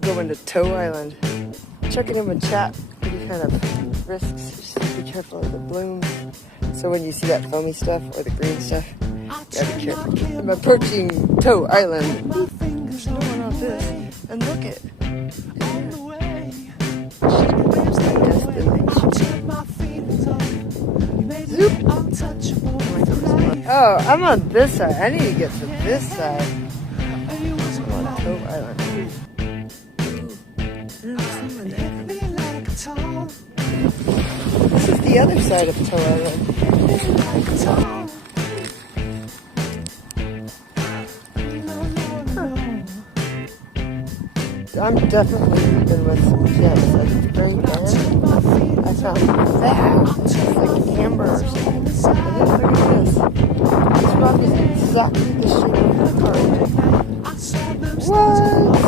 going to Toe Island. Checking in with chat. Pretty kind of risks. Just be careful of the blooms. So when you see that foamy stuff or the green stuff, you gotta be careful. I'm approaching Toe Island. There's no one on this. And look it. Zoop. Oh, I'm on this side. I need to get to this side. I'm on Toe Island. This is the other side of Toe Island. I'm definitely leaving with some gems. At the very end, I found that. It's like amber or something. And then look at this. This rock is exactly the shape of the card. What?